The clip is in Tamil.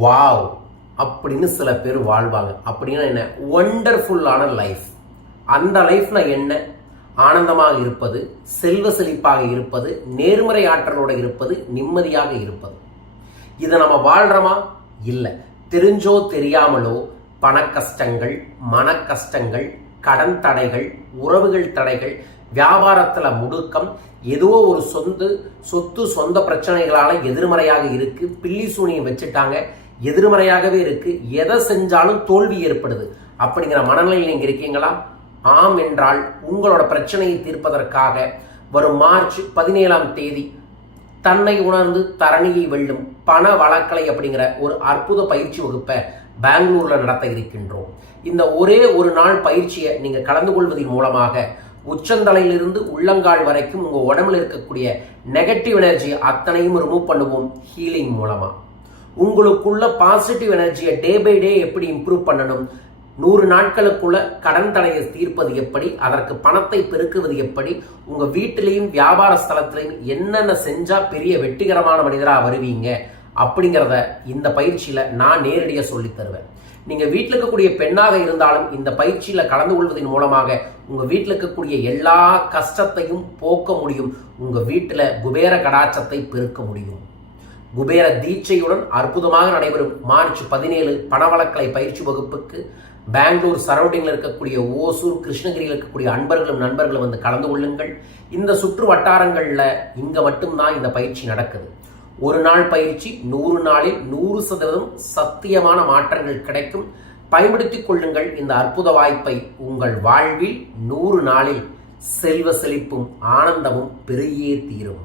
வாவ் அப்படின்னு சில பேர் வாழ்வாங்க. அப்படின்னா என்ன? ஒண்டர்ஃபுல்லான லைஃப் அந்த லைஃப்ல என்ன? ஆனந்தமாக இருப்பது செல்வ செழிப்பாக இருப்பது நேர்மறை ஆற்றலோடு இருப்பது நிம்மதியாக இருப்பது. இதை நம்ம வாழ்றோமா? இல்லை. தெரிஞ்சோ தெரியாமலோ பண கஷ்டங்கள் மன கஷ்டங்கள் கடன் தடைகள் உறவுகள் தடைகள் வியாபாரத்தில் முடுக்கம் ஏதோ ஒரு சொந்து சொத்து சொந்த பிரச்சனைகளால் எதிர்மறையாக இருக்குது பில்லி சூனியை வச்சுட்டாங்க எதிர்மறையாகவே இருக்கு. எதை செஞ்சாலும் தோல்வி ஏற்படுது. அப்படிங்கிற மனநிலையில் நீங்க இருக்கீங்களா? ஆம் என்றால் உங்களோட பிரச்சனையை தீர்ப்பதற்காக வரும் மார்ச் பதினேழாம் தேதி தன்னை உணர்ந்து தரணியை வெல்லும் பண வழக்கலை அப்படிங்கிற ஒரு அற்புத பயிற்சி வகுப்பை பெங்களூர்ல நடத்த இருக்கின்றோம். இந்த ஒரே ஒரு நாள் பயிற்சியை நீங்க கலந்து கொள்வதன் மூலமாக உச்சந்தலையிலிருந்து உள்ளங்கால் வரைக்கும் உங்க உடம்புல இருக்கக்கூடிய நெகட்டிவ் எனர்ஜி அத்தனையும் ரிமூவ் பண்ணுவோம். ஹீலிங் மூலமா. உங்களுக்குள்ள பாசிட்டிவ் எனர்ஜியை டே பை டே எப்படி இம்ப்ரூவ் பண்ணணும்? நூறு நாட்களுக்குள்ள கடன் தடையை தீர்ப்பது எப்படி? அதற்கு பணத்தை பெருக்குவது எப்படி? உங்க வீட்டிலையும் வியாபார ஸ்தலத்திலையும் என்னென்ன செஞ்சா பெரிய வெற்றிகரமான மனிதராக வருவீங்க? அப்படிங்கிறத இந்த பயிற்சியில நான் நேரடியாக சொல்லி தருவேன். நீங்க வீட்டில் இருக்கக்கூடிய பெண்ணாக இருந்தாலும் இந்த பயிற்சியில கலந்து கொள்வதன் மூலமாக உங்க வீட்டில் இருக்கக்கூடிய எல்லா கஷ்டத்தையும் போக்க முடியும். உங்க வீட்டில் குபேர கடாச்சத்தை பெருக்க முடியும். குபேர தீட்சையுடன் அற்புதமாக நடைபெறும் மார்ச் பதினேழு பணவளக்கலை பயிற்சி வகுப்புக்கு பெங்களூர் சரௌண்டிங்கில் இருக்கக்கூடிய ஓசூர் கிருஷ்ணகிரியில் இருக்கக்கூடிய அன்பர்களும் நண்பர்களும் வந்து கலந்து கொள்ளுங்கள். இந்த சுற்று வட்டாரங்களில் இங்கே மட்டும்தான் இந்த பயிற்சி நடக்குது. ஒரு நாள் பயிற்சி நூறு நாளில் நூறு சதவீதம் சத்தியமான மாற்றங்கள் கிடைக்கும். பயன்படுத்திக் கொள்ளுங்கள் இந்த அற்புத வாய்ப்பை உங்கள் வாழ்வில் நூறு நாளில் செல்வ செழிப்பும் ஆனந்தமும் பெருகியே தீரும்.